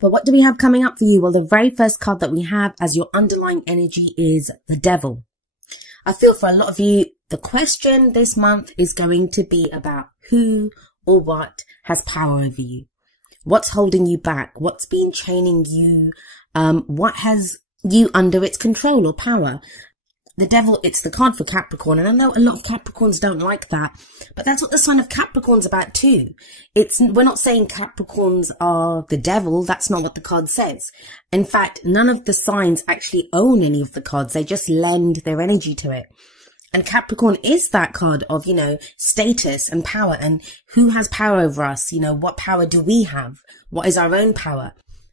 But what do we have coming up for you? Well, the very first card that we have as your underlying energy is the Devil. I feel for a lot of you, the question this month is going to be about who or what has power over you. What's holding you back? What's been chaining you? What has you under its control or power? The Devil, it's the card for Capricorn. And I know a lot of Capricorns don't like that, but that's what the sign of Capricorn's about too. We're not saying Capricorns are the devil. That's not what the card says. In fact, none of the signs actually own any of the cards. They just lend their energy to it. And Capricorn is that card of, status and power, and who has power over us? What power do we have? What is our own power?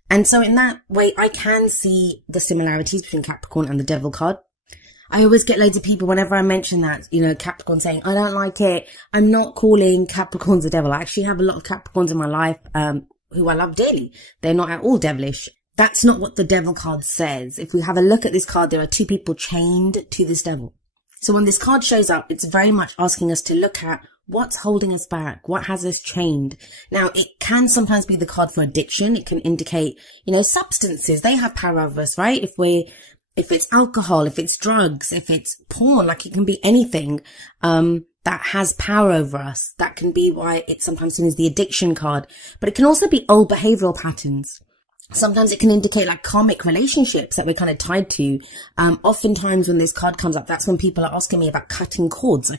And so in that way, I can see the similarities between Capricorn and the Devil card. I always get loads of people whenever I mention that, Capricorn saying, I don't like it. I'm not calling Capricorns the devil. I actually have a lot of Capricorns in my life, who I love dearly. They're not at all devilish. That's not what the Devil card says. If we have a look at this card, there are two people chained to this devil. So when this card shows up, it's very much asking us to look at what's holding us back, what has us chained. Now, it can sometimes be the card for addiction. It can indicate, substances. They have power over us, right? If it's alcohol, if it's drugs, if it's porn, it can be anything, that has power over us. That can be why it's sometimes seen as the addiction card, but it can also be old behavioral patterns. Sometimes it can indicate karmic relationships that we're kind of tied to. Oftentimes when this card comes up, that's when people are asking me about cutting cords.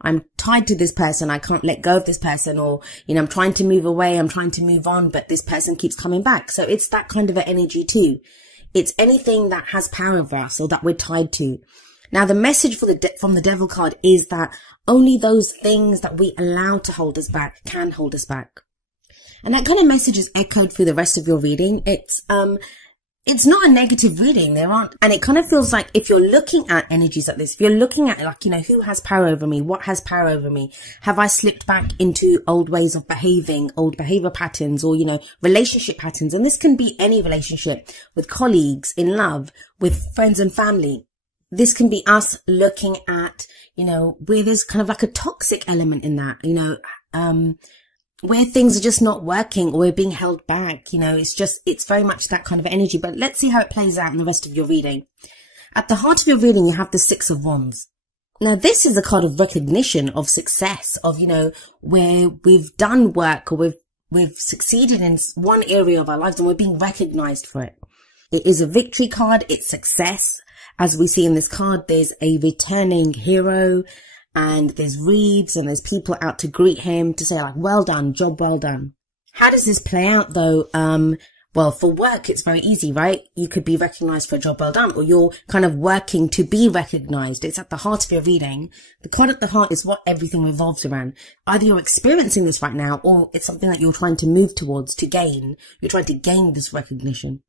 I'm tied to this person. I can't let go of this person, or, I'm trying to move away. I'm trying to move on, but this person keeps coming back. So it's that kind of an energy too. It's anything that has power over us or that we're tied to. Now, the message from the Devil card is that only those things that we allow to hold us back can hold us back. And that kind of message is echoed through the rest of your reading. It's not a negative reading. And it kind of feels like if you're looking at energies like this, if you're looking at who has power over me? What has power over me? Have I slipped back into old ways of behaving, old behavior patterns, or, relationship patterns? And this can be any relationship, with colleagues, in love, with friends and family. This can be us looking at, where there's kind of a toxic element in that, where things are just not working or we're being held back. It's very much that kind of energy. But let's see how it plays out in the rest of your reading. At the heart of your reading, you have the Six of Wands. Now, this is a card of recognition, of success, of, where we've done work, or we've succeeded in one area of our lives and we're being recognized for it. It is a victory card. It's success. As we see in this card, there's a returning hero, and there's reeds, and there's people out to greet him to say well done, job well done. How does this play out though? Well, for work, it's very easy, right? You could be recognized for a job well done, or you're kind of working to be recognized. It's at the heart of your reading. The card at the heart is what everything revolves around. Either you're experiencing this right now, or it's something that you're trying to move towards, to gain. You're trying to gain this recognition.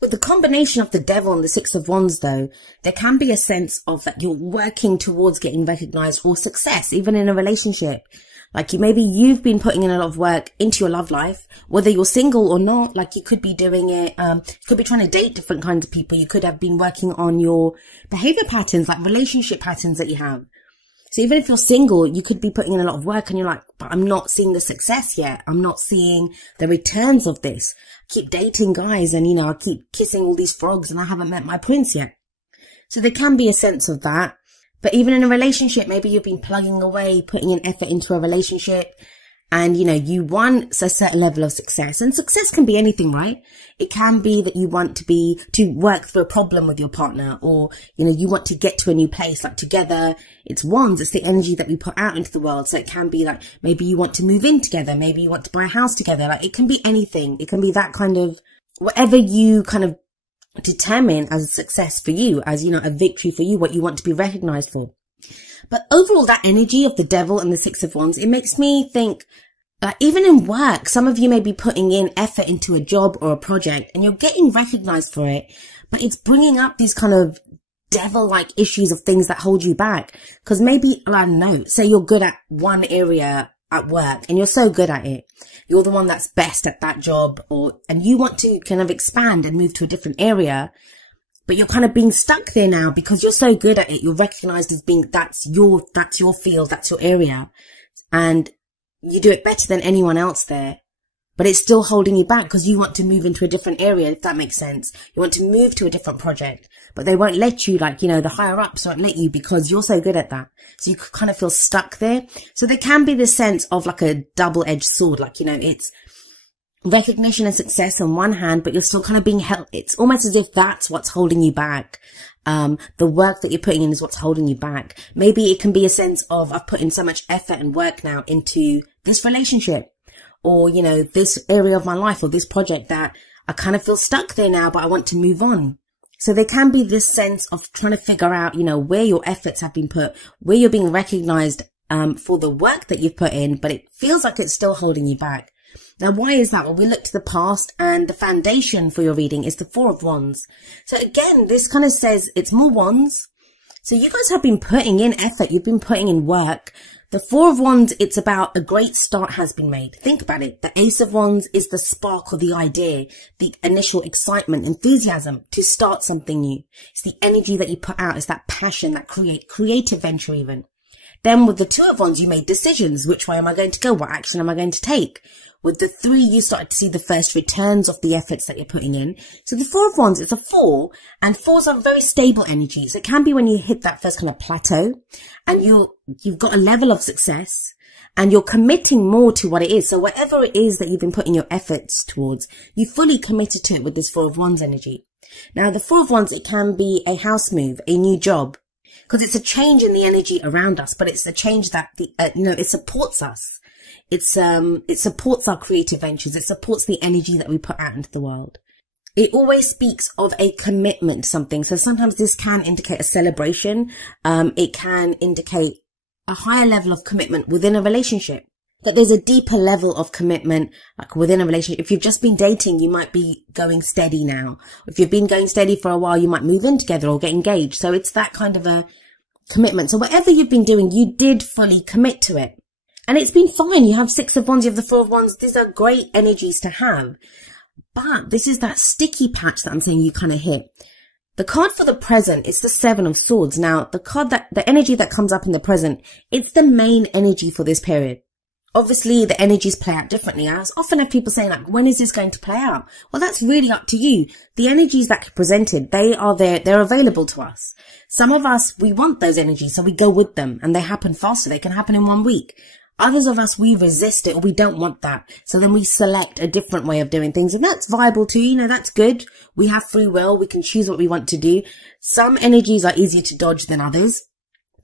With the combination of the Devil and the Six of Wands, though, there can be a sense of that you're working towards getting recognized or success, even in a relationship. Maybe you've been putting in a lot of work into your love life, whether you're single or not. You could be doing it, you could be trying to date different kinds of people. You could have been working on your behavior patterns, relationship patterns that you have. So even if you're single, you could be putting in a lot of work and you're but I'm not seeing the success yet. I'm not seeing the returns of this. I keep dating guys and, I keep kissing all these frogs and I haven't met my prince yet. So there can be a sense of that. But even in a relationship, maybe you've been plugging away, putting in effort into a relationship, and, you want a certain level of success. And success can be anything, right? It can be that you want to work through a problem with your partner, or, you want to get to a new place, together. It's wands. It's the energy that we put out into the world. So it can be maybe you want to move in together. Maybe you want to buy a house together. It can be anything. It can be that kind of, whatever you kind of determine as a success for you, as, a victory for you, what you want to be recognized for. But overall, that energy of the Devil and the Six of Wands, it makes me think, even in work, some of you may be putting in effort into a job or a project and you're getting recognized for it, but it's bringing up these kind of devil-like issues of things that hold you back. Because maybe, I don't know, say you're good at one area at work and you're so good at it. You're the one that's best at that job, and you want to kind of expand and move to a different area. But you're kind of being stuck there now because you're so good at it. You're recognized as being, that's your field, that's your area. And you do it better than anyone else there. but it's still holding you back because you want to move into a different area, if that makes sense. You want to move to a different project, but they won't let you, like, you know, the higher ups won't let you because you're so good at that. So you kind of feel stuck there. So there can be this sense of like a double-edged sword, like, you know, it's recognition and success on one hand, but you're still kind of being held. It's almost as if that's what's holding you back. The work that you're putting in is what's holding you back. Maybe it can be a sense of, I've put in so much effort and work now into this relationship, or, you know, this area of my life or this project that I kind of feel stuck there now, but I want to move on. So there can be this sense of trying to figure out, you know, where your efforts have been put, where you're being recognized, for the work that you've put in, but it feels like it's still holding you back. Now, why is that? Well, we look to the past, and the foundation for your reading is the Four of Wands. So again, this kind of says it's more wands. So you guys have been putting in effort. You've been putting in work. The Four of Wands, it's about a great start has been made. Think about it. The Ace of Wands is the spark or the idea, the initial excitement, enthusiasm to start something new. It's the energy that you put out. It's that passion, that creative venture even. Then with the Two of Wands, you made decisions. Which way am I going to go? What action am I going to take? With the Three, you started to see the first returns of the efforts that you're putting in. So the Four of Wands, it's a four, and fours are very stable energies. It can be when you hit that first kind of plateau and you've got a level of success and you're committing more to what it is. So whatever it is that you've been putting your efforts towards, you fully committed to it with this Four of Wands energy. Now the Four of Wands, it can be a house move, a new job, because it's a change in the energy around us, but it's a change that it supports us. It supports our creative ventures. It supports the energy that we put out into the world. It always speaks of a commitment to something. So sometimes this can indicate a celebration. It can indicate a higher level of commitment within a relationship. That there's a deeper level of commitment, like within a relationship. If you've just been dating, you might be going steady now. If you've been going steady for a while, you might move in together or get engaged. So it's that kind of a commitment. So whatever you've been doing, you did fully commit to it. And it's been fine. You have Six of Wands, you have the Four of Wands. These are great energies to have. But this is that sticky patch that I'm saying you kind of hit. The card for the present, it's the Seven of Swords. Now, the energy that comes up in the present, it's the main energy for this period. Obviously, the energies play out differently. I often have people saying, like, when is this going to play out? Well, that's really up to you. The energies that are presented, they are there, they're available to us. Some of us, we want those energies, so we go with them, and they happen faster. They can happen in 1 week. Others of us, we resist it, or we don't want that. So then we select a different way of doing things, and that's viable too. You know, that's good. We have free will. We can choose what we want to do. Some energies are easier to dodge than others.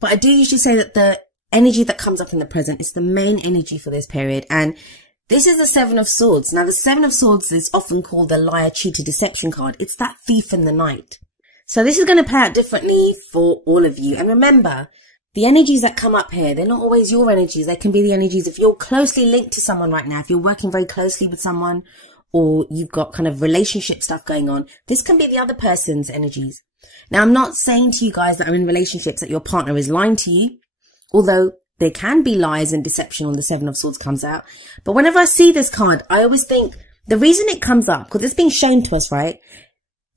But I do usually say that the energy that comes up in the present is the main energy for this period. And this is the Seven of Swords. Now, the Seven of Swords is often called the liar, cheater, deception card. It's that thief in the night. So this is going to play out differently for all of you. And remember, the energies that come up here, they're not always your energies. They can be the energies if you're closely linked to someone right now, if you're working very closely with someone, or you've got kind of relationship stuff going on. This can be the other person's energies. Now, I'm not saying to you guys that are in relationships that your partner is lying to you, although there can be lies and deception when the Seven of Swords comes out. But whenever I see this card, I always think the reason it comes up, because it's being shown to us, right?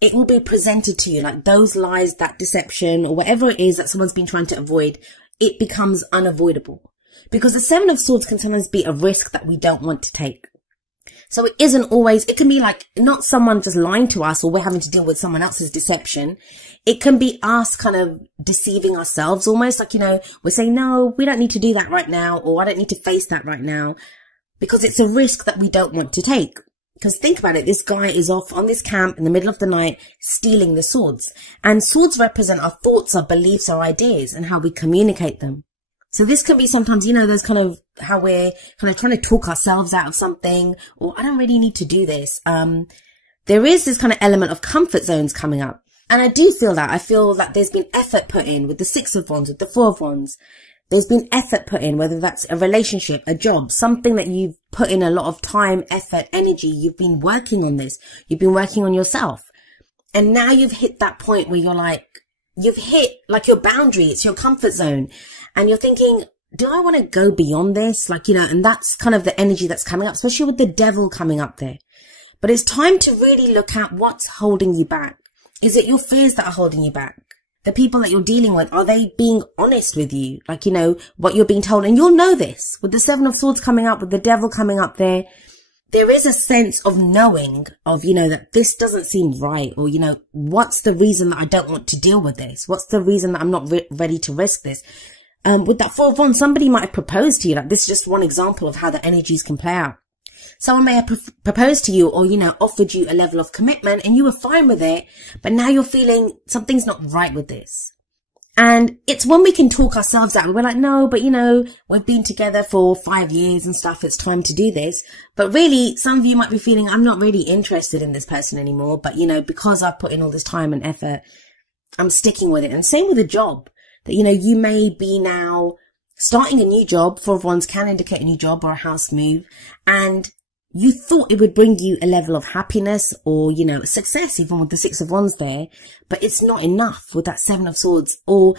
It will be presented to you, like those lies, that deception, or whatever it is that someone's been trying to avoid, it becomes unavoidable. Because the Seven of Swords can sometimes be a risk that we don't want to take. So it isn't always, it can be like not someone just lying to us or we're having to deal with someone else's deception. It can be us kind of deceiving ourselves almost, like, you know, we're saying, no, we don't need to do that right now, or I don't need to face that right now, because it's a risk that we don't want to take. Because think about it, this guy is off on this camp in the middle of the night stealing the swords. And swords represent our thoughts, our beliefs, our ideas, and how we communicate them. So this can be sometimes, you know, those kind of how we're kind of trying to talk ourselves out of something, or I don't really need to do this. There is this kind of element of comfort zones coming up. And I do feel that. I feel that there's been effort put in with the Six of Wands, with the Four of Wands. There's been effort put in, whether that's a relationship, a job, something that you've put in a lot of time, effort, energy. You've been working on this. You've been working on yourself. And now you've hit that point where you're like, you've hit like your boundary. It's your comfort zone. And you're thinking, do I want to go beyond this? Like, you know, and that's kind of the energy that's coming up, especially with the devil coming up there. But it's time to really look at what's holding you back. Is it your fears that are holding you back? The people that you're dealing with, are they being honest with you? Like, you know, what you're being told. And you'll know this with the Seven of Swords coming up, with the devil coming up there there is a sense of knowing of, that this doesn't seem right, or, what's the reason that I don't want to deal with this? What's the reason that I'm not ready to risk this? With that Four of Wands, somebody might have proposed to you. Like, this is just one example of how the energies can play out. Someone may have proposed to you, or, offered you a level of commitment and you were fine with it, but now you're feeling something's not right with this. And it's when we can talk ourselves out. We're like, no, but we've been together for 5 years and stuff. It's time to do this. But really, some of you might be feeling, I'm not really interested in this person anymore. But, because I've put in all this time and effort, I'm sticking with it. And same with a job that, you may be now starting a new job. Four of Wands can indicate a new job or a house move. And you thought it would bring you a level of happiness or, success, even with the Six of Wands there, but it's not enough with that Seven of Swords. Or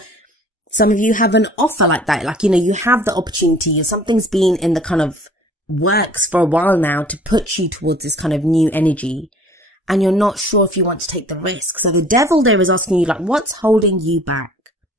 some of you have an offer like that. Like, you have the opportunity, or something's been in the kind of works for a while now to put you towards this kind of new energy. And you're not sure if you want to take the risk. So the Devil there is asking you, like, what's holding you back?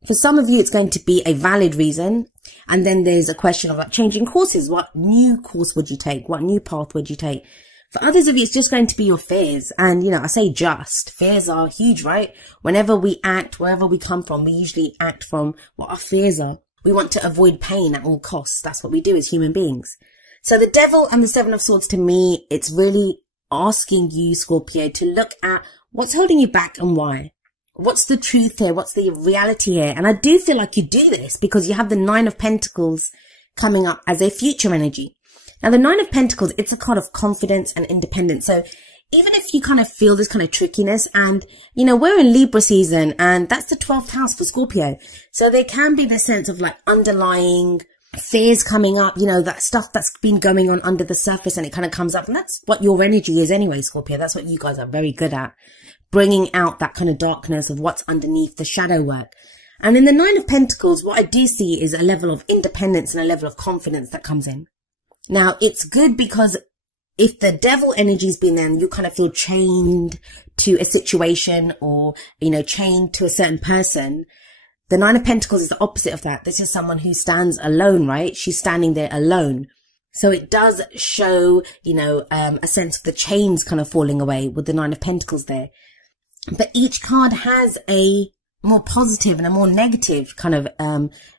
For some of you, it's going to be a valid reason. And then there's a question of like changing courses. What new course would you take? What new path would you take? For others of you, it's just going to be your fears. And, I say just. Fears are huge, right? Whenever we act, wherever we come from, we usually act from what our fears are. We want to avoid pain at all costs. That's what we do as human beings. So the Devil and the Seven of Swords, to me, it's really asking you, Scorpio, to look at what's holding you back and why. What's the truth here? What's the reality here? And I do feel like you do this because you have the Nine of Pentacles coming up as a future energy. Now, the Nine of Pentacles, it's a card of confidence and independence. So even if you kind of feel this kind of trickiness and, we're in Libra season and that's the 12th house for Scorpio. So there can be this sense of like underlying fears coming up, that stuff that's been going on under the surface and it kind of comes up. And that's what your energy is anyway, Scorpio. That's what you guys are very good at. Bringing out that kind of darkness of what's underneath the shadow work. And in the Nine of Pentacles, what I do see is a level of independence and a level of confidence that comes in. Now, it's good because if the Devil energy's been there and you kind of feel chained to a situation or, chained to a certain person, the Nine of Pentacles is the opposite of that. This is someone who stands alone, right? She's standing there alone. So it does show, a sense of the chains kind of falling away with the Nine of Pentacles there. But each card has a more positive and a more negative kind of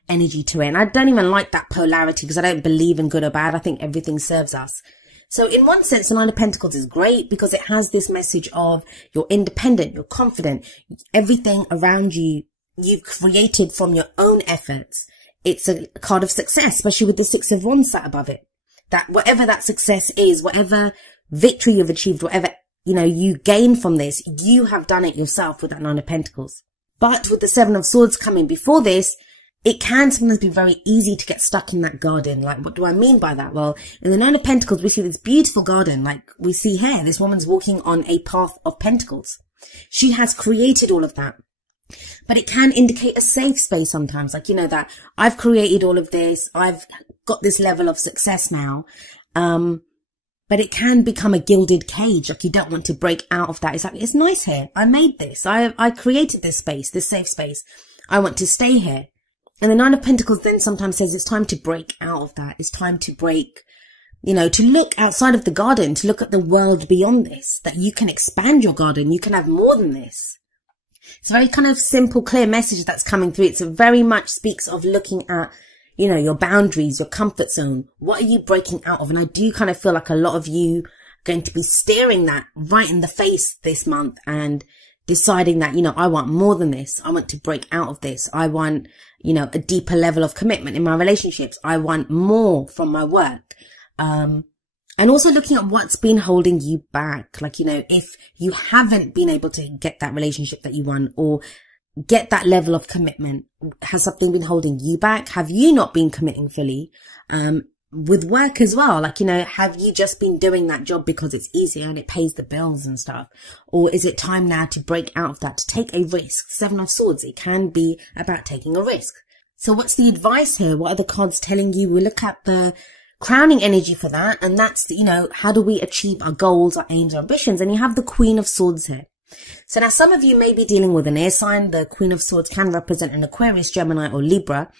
energy to it. And I don't even like that polarity because I don't believe in good or bad. I think everything serves us. So in one sense, the Nine of Pentacles is great because it has this message of you're independent, you're confident, everything around you, you've created from your own efforts. It's a card of success, especially with the Six of Wands sat above it. That whatever that success is, whatever victory you've achieved, whatever you gain from this, you have done it yourself with that Nine of Pentacles. But with the Seven of Swords coming before this, it can sometimes be very easy to get stuck in that garden. Like, what do I mean by that? Well, in the Nine of Pentacles, we see this beautiful garden. Like we see here, this woman's walking on a path of pentacles. She has created all of that. But it can indicate a safe space sometimes. Like, that I've created all of this. I've got this level of success now. But it can become a gilded cage. Like you don't want to break out of that. It's like, it's nice here. I made this. I created this space, this safe space. I want to stay here. And the Nine of Pentacles then sometimes says it's time to break out of that. It's time to break, to look outside of the garden, to look at the world beyond this, that you can expand your garden. You can have more than this. It's a very kind of simple, clear message that's coming through. It's very much speaks of looking at, your boundaries, your comfort zone. What are you breaking out of? And I do kind of feel like a lot of you are going to be staring that right in the face this month and deciding that, I want more than this. I want to break out of this. I want, a deeper level of commitment in my relationships. I want more from my work. And also looking at what's been holding you back. Like, if you haven't been able to get that relationship that you want or get that level of commitment, has something been holding you back? Have you not been committing fully? With work as well, like, have you just been doing that job because it's easier and it pays the bills and stuff? Or is it time now to break out of that, to take a risk? Seven of Swords, it can be about taking a risk. So what's the advice here? What are the cards telling you? We look at the crowning energy for that. And that's, how do we achieve our goals, our aims, our ambitions? And you have the Queen of Swords here. So now some of you may be dealing with an air sign. The Queen of Swords can represent an Aquarius, Gemini or Libra.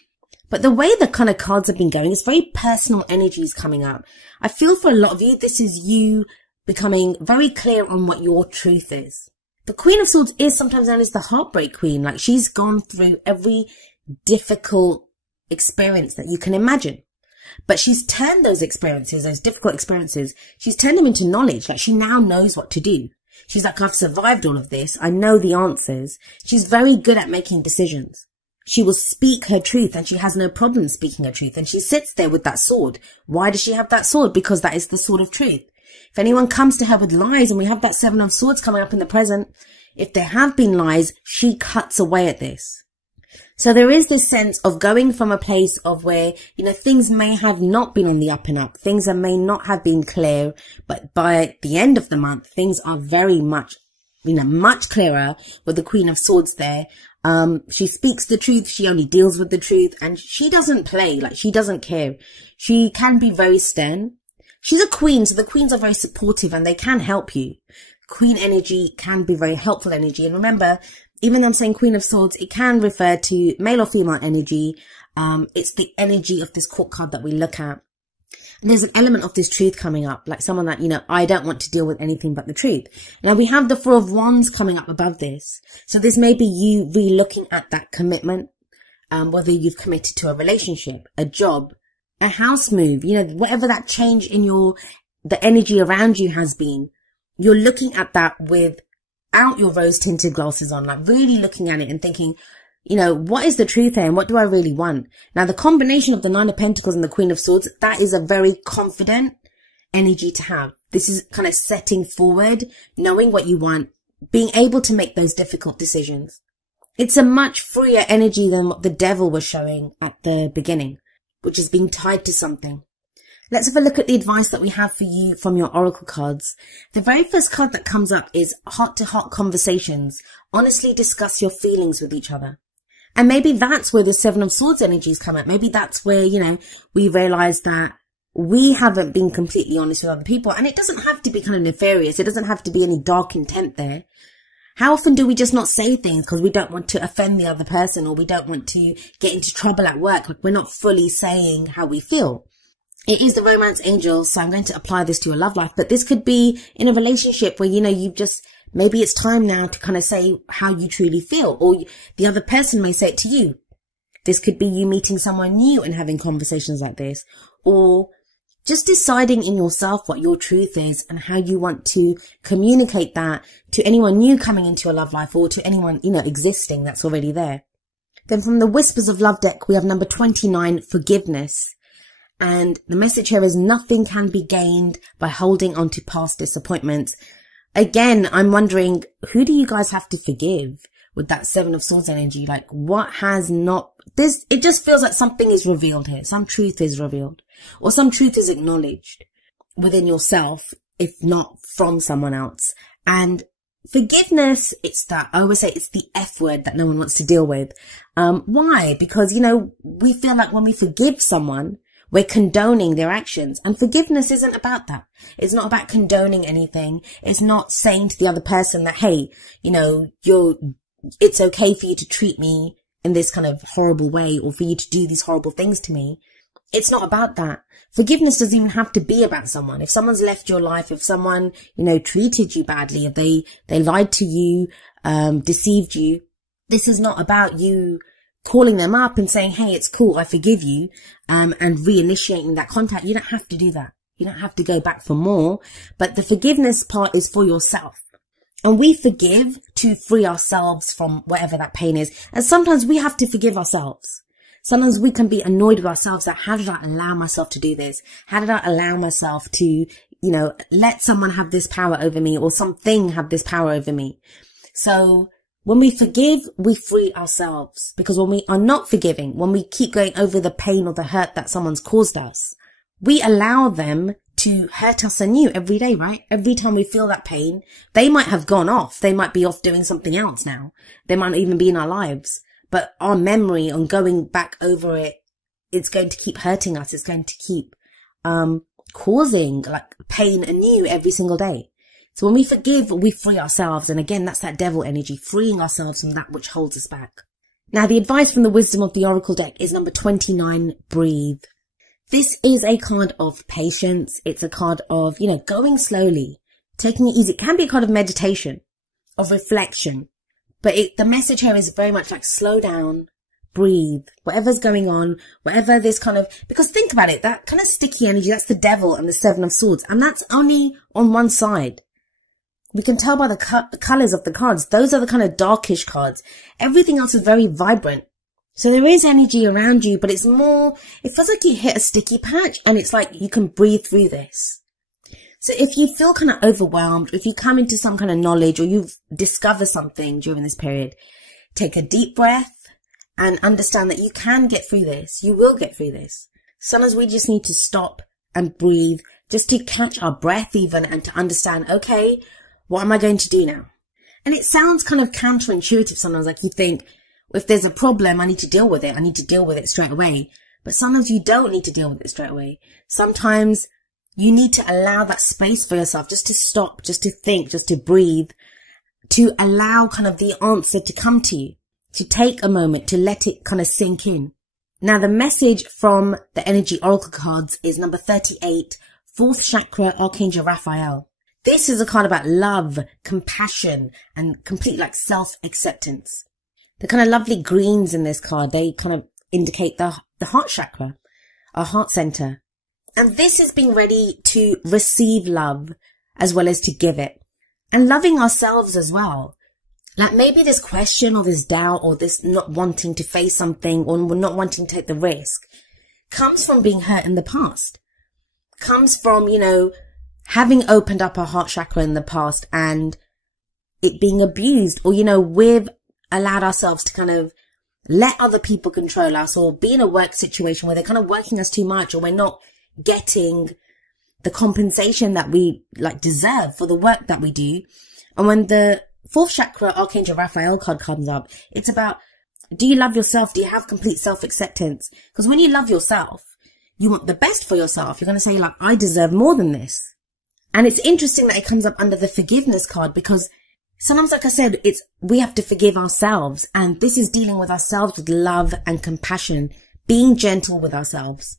But the way the kind of cards have been going, it's very personal energies coming up. I feel for a lot of you, this is you becoming very clear on what your truth is. The Queen of Swords is sometimes known as the heartbreak queen. Like, she's gone through every difficult experience that you can imagine. But she's turned those experiences, those difficult experiences, she's turned them into knowledge. Like, she now knows what to do. She's like, I've survived all of this. I know the answers. She's very good at making decisions. She will speak her truth, and she has no problem speaking her truth. And she sits there with that sword. Why does she have that sword? Because that is the sword of truth. If anyone comes to her with lies, and we have that Seven of Swords coming up in the present, if there have been lies, she cuts away at this. So there is this sense of going from a place of where, you know, things may have not been on the up and up. Things may not have been clear, but by the end of the month, things are very much, you know, much clearer with the Queen of Swords there. She speaks the truth. She only deals with the truth, and she doesn't play. Like, she doesn't care. She can be very stern. She's a queen, so the queens are very supportive and they can help you. Queen energy can be very helpful energy. And remember, even though I'm saying Queen of Swords, it can refer to male or female energy. It's the energy of this court card that we look at. And there's an element of this truth coming up, like someone that, you know, I don't want to deal with anything but the truth. Now we have the Four of Wands coming up above this. So this may be you re-looking at that commitment, whether you've committed to a relationship, a job, a house move, you know, whatever that change in the energy around you has been. You're looking at that without your rose-tinted glasses on, like really looking at it and thinking, you know, what is the truth here and what do I really want? Now, the combination of the Nine of Pentacles and the Queen of Swords, that is a very confident energy to have. This is kind of setting forward, knowing what you want, being able to make those difficult decisions. It's a much freer energy than what the Devil was showing at the beginning, which is being tied to something. Let's have a look at the advice that we have for you from your oracle cards. The very first card that comes up is heart-to-heart conversations. Honestly discuss your feelings with each other. And maybe that's where the Seven of Swords energies come up. Maybe that's where, you know, we realize that we haven't been completely honest with other people. And it doesn't have to be kind of nefarious. It doesn't have to be any dark intent there. How often do we just not say things because we don't want to offend the other person, or we don't want to get into trouble at work? Like, we're not fully saying how we feel. It is the romance angel, so I'm going to apply this to your love life. But this could be in a relationship where, you know, you just, maybe it's time now to kind of say how you truly feel, or the other person may say it to you. This could be you meeting someone new and having conversations like this, or just deciding in yourself what your truth is and how you want to communicate that to anyone new coming into your love life, or to anyone, you know, existing that's already there. Then from the Whispers of Love deck, we have number 29, forgiveness. And the message here is nothing can be gained by holding on to past disappointments. Again, I'm wondering, who do you guys have to forgive with that Seven of Swords energy? Like, what has not, this, it just feels like something is revealed here. Some truth is revealed, or some truth is acknowledged within yourself, if not from someone else. And forgiveness, it's that, I always say it's the F word that no one wants to deal with. Why? Because, you know, we feel like when we forgive someone, we're condoning their actions, and forgiveness isn't about that. It's not about condoning anything. It's not saying to the other person that, hey, you know, it's okay for you to treat me in this kind of horrible way, or for you to do these horrible things to me. It's not about that. Forgiveness doesn't even have to be about someone. If someone's left your life, if someone, you know, treated you badly, if they lied to you, deceived you, this is not about you calling them up and saying, hey, it's cool, I forgive you, and reinitiating that contact. You don't have to do that. You don't have to go back for more. But the forgiveness part is for yourself. And we forgive to free ourselves from whatever that pain is. And sometimes we have to forgive ourselves. Sometimes we can be annoyed with ourselves that, how did I allow myself to do this? How did I allow myself to, you know, let someone have this power over me, or something have this power over me? So when we forgive, we free ourselves. Because when we are not forgiving, when we keep going over the pain or the hurt that someone's caused us, we allow them to hurt us anew every day, right? Every time we feel that pain, they might have gone off. They might be off doing something else now. They might not even be in our lives. But our memory on going back over it, it's going to keep hurting us. It's going to keep causing like pain anew every single day. So when we forgive, we free ourselves. And again, that's that Devil energy, freeing ourselves from that which holds us back. Now, the advice from the Wisdom of the Oracle deck is number 29, breathe. This is a card of patience. It's a card of, going slowly, taking it easy. It can be a card of meditation, of reflection. But the message here is very much like slow down, breathe, whatever's going on, whatever this because think about it, that kind of sticky energy, that's the devil and the Seven of Swords. And that's only on one side. You can tell by the colours of the cards. Those are the kind of darkish cards. Everything else is very vibrant. So there is energy around you, but it feels like you hit a sticky patch and it's like you can breathe through this. So if you feel kind of overwhelmed, if you come into some kind of knowledge or you've discovered something during this period, take a deep breath and understand that you can get through this. You will get through this. Sometimes we just need to stop and breathe just to catch our breath even and to understand, okay, what am I going to do now? And it sounds kind of counterintuitive sometimes, like you think, if there's a problem, I need to deal with it. I need to deal with it straight away. But sometimes you don't need to deal with it straight away. Sometimes you need to allow that space for yourself just to stop, just to think, just to breathe, to allow kind of the answer to come to you, to take a moment, to let it kind of sink in. Now, the message from the Energy Oracle cards is number 38, 4th Chakra, Archangel Raphael. This is a card about love, compassion, and complete self-acceptance. The kind of lovely greens in this card, they kind of indicate the heart chakra, our heart center. And this is being ready to receive love as well as to give it. And loving ourselves as well. Like maybe this question or this doubt or this not wanting to face something or not wanting to take the risk comes from being hurt in the past. Comes from, having opened up our heart chakra in the past and it being abused or, we've allowed ourselves to kind of let other people control us or be in a work situation where they're kind of working us too much or we're not getting the compensation that we deserve for the work that we do. And when the 4th Chakra Archangel Raphael card comes up, it's about, do you love yourself? Do you have complete self-acceptance? Because when you love yourself, you want the best for yourself. You're going to say I deserve more than this. And it's interesting that it comes up under the forgiveness card because sometimes, like I said, we have to forgive ourselves. And this is dealing with ourselves with love and compassion, being gentle with ourselves.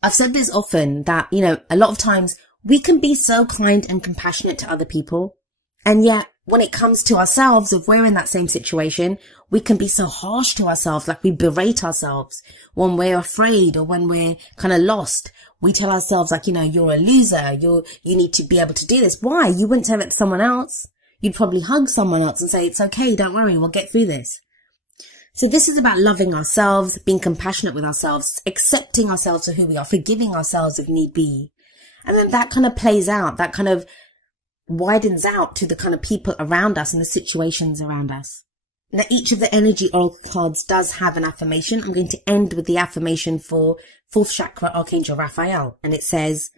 I've said this often that, a lot of times we can be so kind and compassionate to other people. And yet when it comes to ourselves, if we're in that same situation, we can be so harsh to ourselves, like we berate ourselves when we're afraid or when we're kind of lost. We tell ourselves you're a loser. You need to be able to do this. Why? You wouldn't tell it to someone else. You'd probably hug someone else and say, it's okay, don't worry, we'll get through this. So this is about loving ourselves, being compassionate with ourselves, accepting ourselves for who we are, forgiving ourselves if need be. And then that kind of plays out, that kind of widens out to the kind of people around us and the situations around us. Now, each of the Energy Oracle cards does have an affirmation. I'm going to end with the affirmation for 4th Chakra Archangel Raphael. And it says,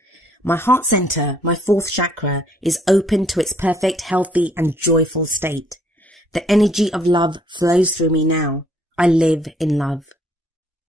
my heart center, my 4th chakra, is open to its perfect, healthy, and joyful state. The energy of love flows through me now. I live in love.